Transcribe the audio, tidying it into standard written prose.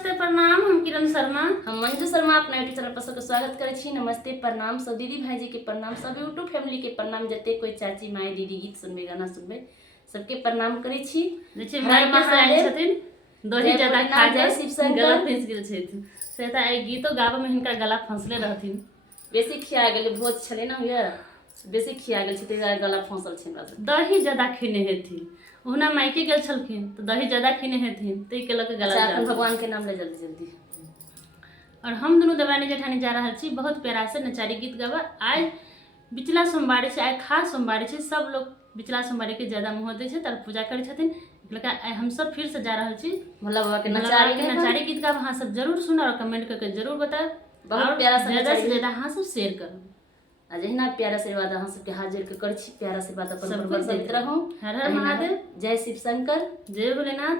नमस्ते प्रणाम। हम किरण शर्मा, हम मंजू शर्मा अपना यूट्यूब चैनल पर सबके स्वागत करे छी। नमस्ते प्रणाम सब दीदी भाईजी के प्रणाम, सब यूट्यूब फैमिली के प्रणाम, जते कोई चाची माई दीदी गीत सुनबे गाना सुनबे सबके प्रणाम करे छी। देखिए माय के से आयल छथिन दही ज्यादा खा जय शिव शंकर गला फंस गेल छथिन से त आई गीतो गाबे में हिनका गला फंसले रहथिन। बेसी खिया गेल भोज छले ना हुए, बेसी खिया गेल छते गला फंसल छै हमरा। दही ज्यादा खिने हेथिन, ओना मायके गेल छलखिन तो दही ज्यादा खिने हेथिन तै के लके गला अच्छा भगवान के नाम ले जल्दी जल्दी। और हम दोनों देवानी जेठानी जा रहल छी बहुत प्यारा से नचारी गीत गाबा। आज बिचला सोमवारी से, आज खास सोमवारी से, सब लोग बिचला सोमवारी के ज्यादा मुहूर्त दै छै तर पूजा करै छथिन। लेकिन हम सब फिर से जा रहल छी भोला बाबा के नचारी गीत गाबा। हाँ सब जरूर सुना और कमेंट करके जरूर बताओ। बहुत प्यारा सा ज्यादा से ज्यादा हाँ सब शेयर करो। अजहिना प्यारा से बात अहाँ सबके हाजिर के कर छी, प्यारा से बात अपन बरकत देते रहूं। हर हर महादेव, जय शिव शंकर, जय भोलेनाथ।